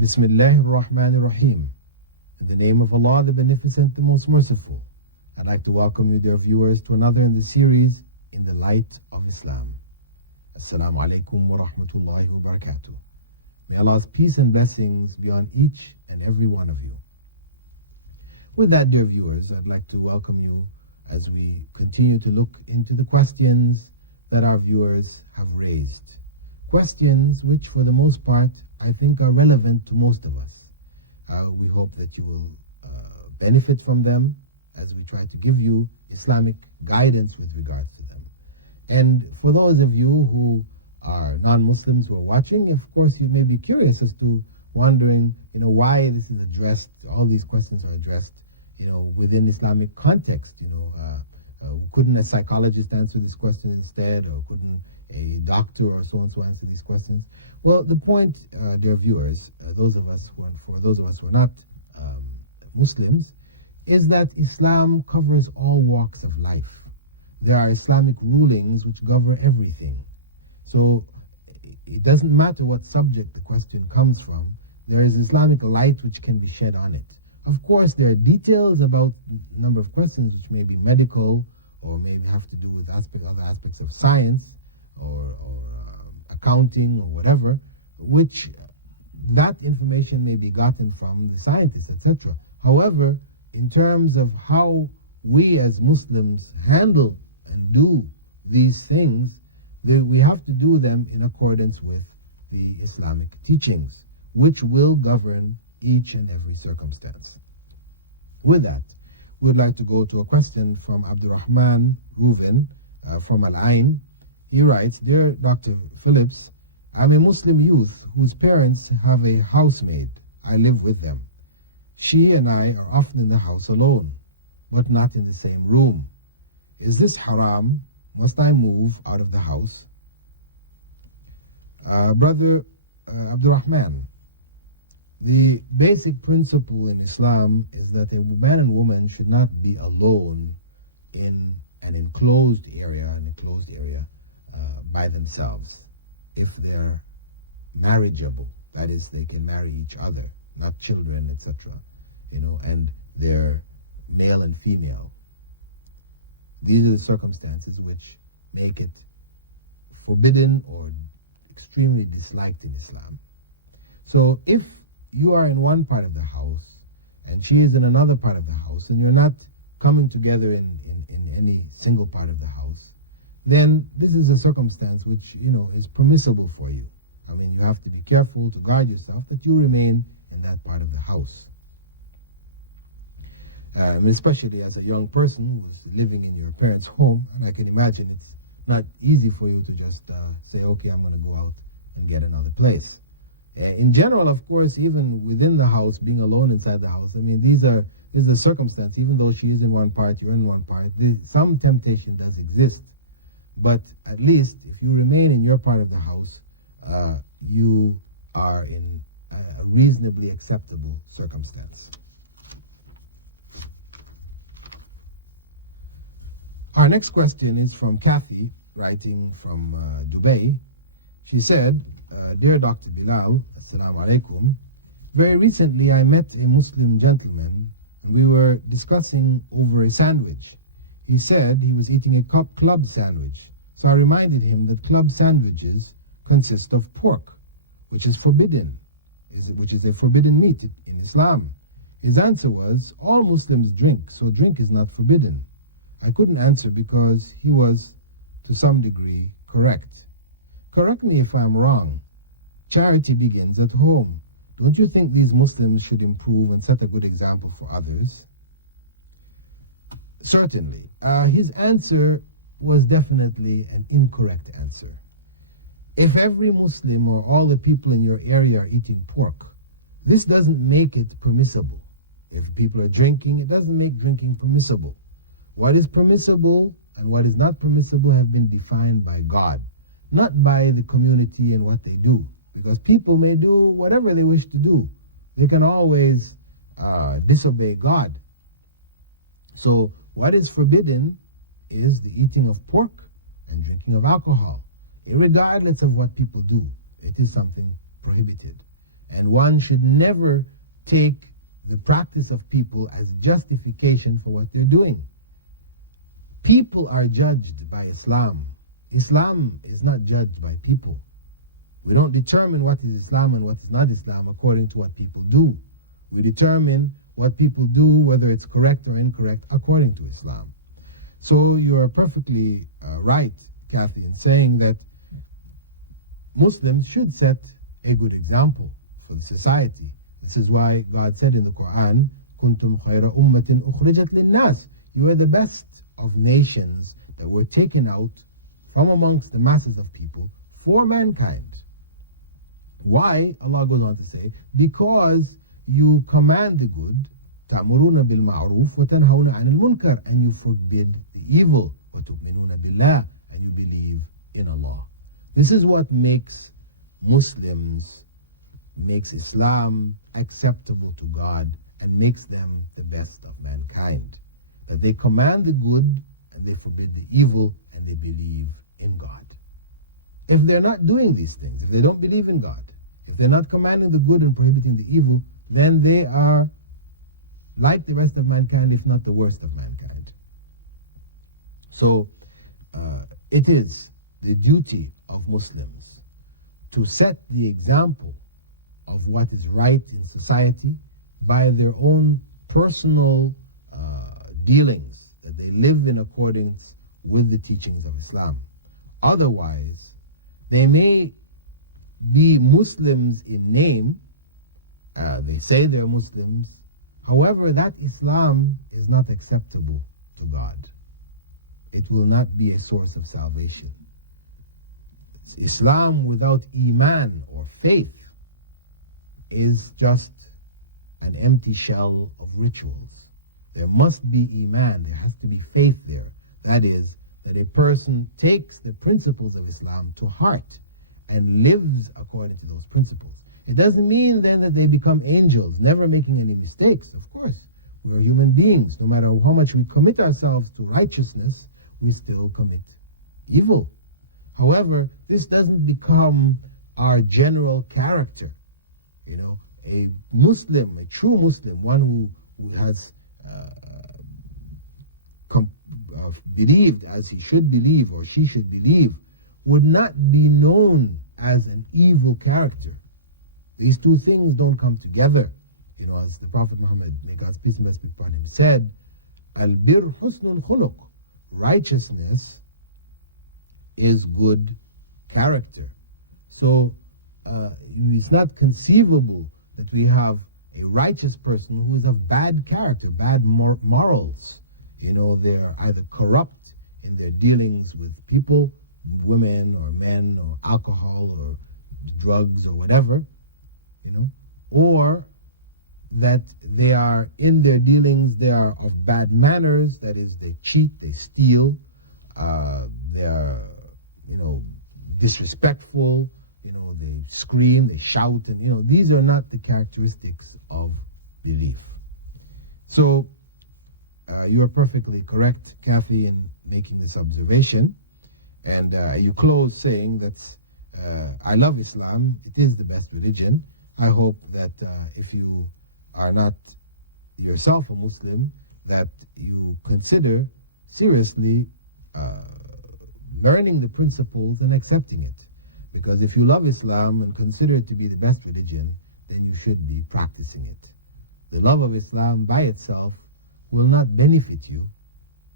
Bismillahir Rahmanir Rahim. In the name of Allah, the Beneficent, the Most Merciful. I'd like to welcome you, dear viewers, to another in the series, In the Light of Islam. Assalamu alaikum wa rahmatullahi wa barakatuh. May Allah's peace and blessings be on each and every one of you. With that, dear viewers, I'd like to welcome you as we continue to look into the questions that our viewers have raised. Questions which, for the most part, I think are relevant to most of us. We hope that you will benefit from them as we try to give you Islamic guidance with regards to them. And for those of you who are non-Muslims who are watching, of course you may be curious as to wondering, why this is addressed, all these questions are addressed, within Islamic context. Couldn't a psychologist answer this question instead, or couldn't a doctor or so-and-so answer these questions? Well, the point, dear viewers, for those of us who are not Muslims, is that Islam covers all walks of life. There are Islamic rulings which govern everything. So it doesn't matter what subject the question comes from, there is Islamic light which can be shed on it. Of course, there are details about a number of questions which may be medical or may have to do with other aspects of science or accounting or whatever, which that information may be gotten from the scientists, etc. However, in terms of how we as Muslims handle and do these things, we have to do them in accordance with the Islamic teachings, which will govern each and every circumstance. With that, we'd like to go to a question from Abdurrahman Reuven from Al-Ain. He writes, Dear Dr. Phillips, I'm a Muslim youth whose parents have a housemaid. I live with them. She and I are often in the house alone, but not in the same room. Is this haram? Must I move out of the house? Brother Abdurrahman, the basic principle in Islam is that a man and woman should not be alone in an enclosed area, by themselves, if they're marriageable. That is, they can marry each other, not children, etc. And they're male and female. These are the circumstances which make it forbidden or extremely disliked in Islam. So if you are in one part of the house and she is in another part of the house and you're not coming together in any single part of the house, then this is a circumstance which, is permissible for you. I mean, you have to be careful to guard yourself that you remain in that part of the house. Especially as a young person who's living in your parents' home, and I can imagine it's not easy for you to just say, okay, I'm going to go out and get another place. In general, of course, even within the house, being alone inside the house, I mean, this is a circumstance. Even though she is in one part, you're in one part, some temptation does exist. But at least, if you remain in your part of the house, you are in a reasonably acceptable circumstance. Our next question is from Kathy, writing from Dubai. She said, Dear Dr. Bilal, Assalamu alaikum. Very recently I met a Muslim gentleman and we were discussing over a sandwich. He said he was eating a club sandwich. So I reminded him that club sandwiches consist of pork, which is forbidden, which is a forbidden meat in Islam. His answer was, all Muslims drink, so drink is not forbidden. I couldn't answer because he was, to some degree, correct. Correct me if I'm wrong. Charity begins at home. Don't you think these Muslims should improve and set a good example for others? Certainly. His answer was definitely an incorrect answer. If every Muslim or all the people in your area are eating pork, this doesn't make it permissible. If people are drinking, it doesn't make drinking permissible. What is permissible and what is not permissible have been defined by God, not by the community and what they do. Because people may do whatever they wish to do. They can always disobey God. So what is forbidden is the eating of pork and drinking of alcohol. Regardless of what people do, it is something prohibited. And one should never take the practice of people as justification for what they're doing. People are judged by Islam. Islam is not judged by people. We don't determine what is Islam and what is not Islam according to what people do. We determine what people do, whether it's correct or incorrect, according to Islam. So you are perfectly right, Kathy, in saying that Muslims should set a good example for the society. This is why God said in the Quran, "Kuntum khayra ummatin ukhrijat linnas." You are the best of nations that were taken out from amongst the masses of people for mankind. Why? Allah goes on to say, because you command the good, تَأْمُرُونَ بِالْمَعْرُوفِ وَتَنْهَوْنَ عَنِ الْمُنْكَرِ, and you forbid the evil, وَتُؤْمِنُونَ بِاللَّهِ, and you believe in Allah. This is what makes Muslims, makes Islam acceptable to God, and makes them the best of mankind. That they command the good, and they forbid the evil, and they believe in God. If they're not doing these things, if they don't believe in God, if they're not commanding the good and prohibiting the evil, then they are like the rest of mankind, if not the worst of mankind. So it is the duty of Muslims to set the example of what is right in society by their own personal dealings, that they live in accordance with the teachings of Islam. Otherwise, they may be Muslims in name, they say they're Muslims, however, that Islam is not acceptable to God. It will not be a source of salvation. Islam without Iman or faith is just an empty shell of rituals. There must be Iman, there has to be faith there. That is, that a person takes the principles of Islam to heart and lives according to those principles. It doesn't mean then that they become angels, never making any mistakes. Of course, we're human beings. No matter how much we commit ourselves to righteousness, we still commit evil. However, this doesn't become our general character. You know, a Muslim, a true Muslim, one who has believed as he should believe or she should believe, would not be known as an evil character. These two things don't come together. You know, as the Prophet Muhammad, may God's peace and blessings be upon him, said, Al-bir husnul khuluq. Righteousness is good character. So it's not conceivable that we have a righteous person who is of bad character, bad morals. You know, they are either corrupt in their dealings with people, women or men or alcohol or drugs or whatever, you know, or that they are in their dealings, they are of bad manners, that is, they cheat, they steal, they are, you know, disrespectful, you know, they scream, they shout, and, you know, these are not the characteristics of belief. So, you are perfectly correct, Kathy, in making this observation. And you close saying that I love Islam, it is the best religion. I hope that if you are not yourself a Muslim, that you consider seriously learning the principles and accepting it. Because if you love Islam and consider it to be the best religion, then you should be practicing it. The love of Islam by itself will not benefit you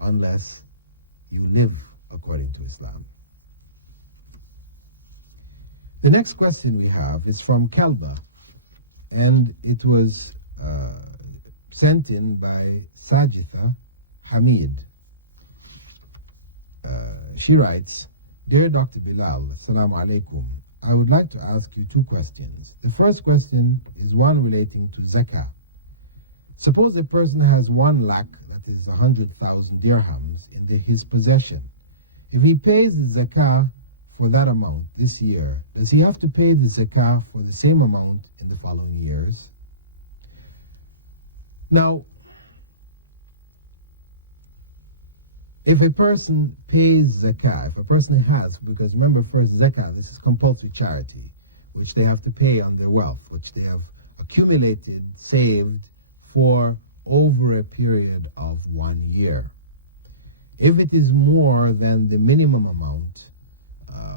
unless you live according to Islam. The next question we have is from Kalba, and it was sent in by Sajitha Hamid. She writes, Dear Dr. Bilal, Assalamu alaikum. I would like to ask you two questions. The first question is one relating to zakah. Suppose a person has 1 lakh, that is 100,000 dirhams, in his possession. If he pays the zakah for that amount this year, does he have to pay the zakah for the same amount in the following years? Now, if a person pays zakah, if a person has, because remember first zakah, this is compulsory charity. which they have to pay on their wealth, which they have accumulated, saved for over a period of 1 year. If it is more than the minimum amount,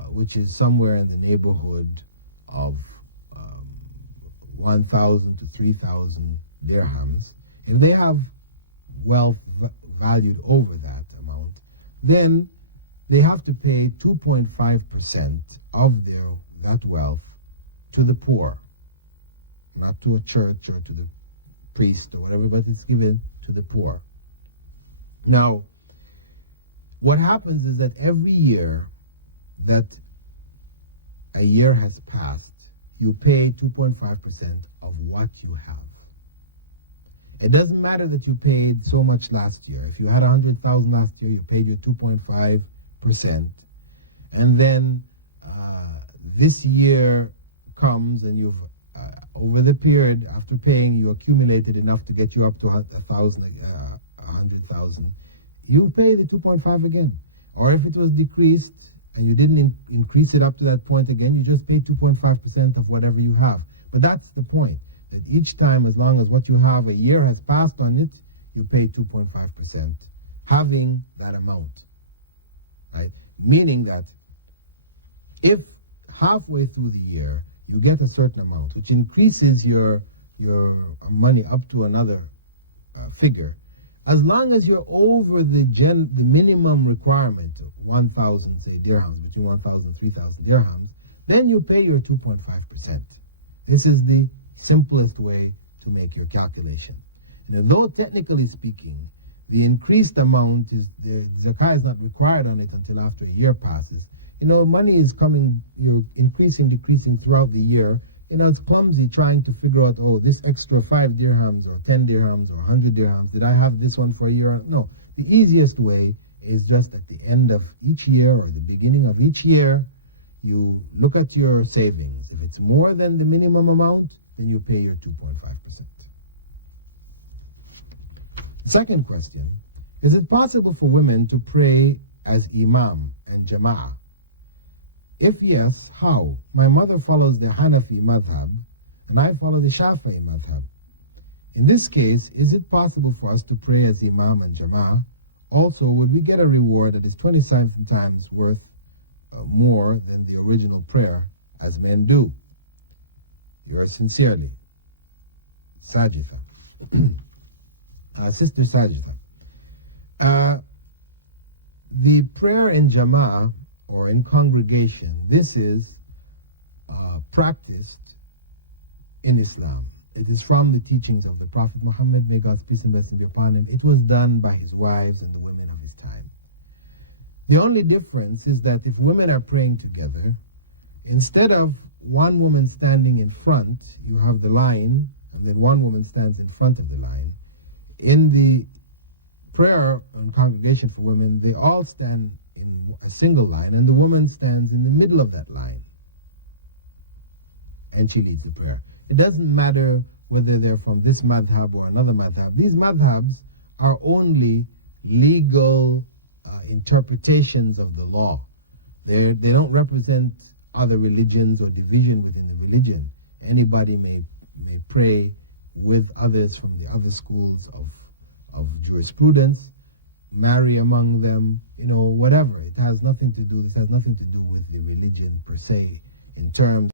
which is somewhere in the neighborhood of 1,000 to 3,000 dirhams, if they have wealth valued over that amount, then they have to pay 2.5% of that wealth to the poor, not to a church or to the priest or whatever, but it's given to the poor. Now, what happens is that every year that a year has passed, you pay 2.5% of what you have. It doesn't matter that you paid so much last year. If you had 100,000 last year, you paid your 2.5%, and then this year comes and you've over the period after paying, you accumulated enough to get you up to 100,000. You pay the 2.5 again. Or if it was decreased and you didn't increase it up to that point again, you just pay 2.5% of whatever you have. But that's the point, that each time, as long as what you have, a year has passed on it, you pay 2.5%, having that amount. Right? Meaning that if halfway through the year you get a certain amount, which increases your money up to another figure, as long as you're over the minimum requirement of 1,000, say, dirhams, between 1,000 and 3,000 dirhams, then you pay your 2.5%. This is the simplest way to make your calculation. Now, though technically speaking, the increased amount is, the zakah is not required on it until after a year passes. Money is coming, increasing, decreasing throughout the year. It's clumsy trying to figure out, this extra 5 dirhams or 10 dirhams or 100 dirhams, did I have this one for a year? No. The easiest way is just at the end of each year or the beginning of each year, you look at your savings. If it's more than the minimum amount, then you pay your 2.5%. Second question, is it possible for women to pray as imam and jama'ah? If yes, how? My mother follows the Hanafi madhab, and I follow the Shafi'i madhab. In this case, is it possible for us to pray as imam and jama'ah? Also, would we get a reward that is 27 times worth more than the original prayer, as men do? Yours sincerely, Sajitha. Sister Sajitha. The prayer in jama'ah, or in congregation, this is practiced in Islam. It is from the teachings of the Prophet Muhammad, may God's peace and blessing be upon him. It was done by his wives and the women of his time. The only difference is that if women are praying together, instead of one woman standing in front, you have the line, and then one woman stands in front of the line. In the prayer and congregation for women, they all stand in a single line, and the woman stands in the middle of that line, and she leads the prayer. It doesn't matter whether they're from this madhab or another madhab. These madhabs are only legal interpretations of the law. They don't represent other religions or division within the religion. Anybody may pray with others from the other schools of jurisprudence, marry among them, whatever. This has nothing to do with the religion per se, in terms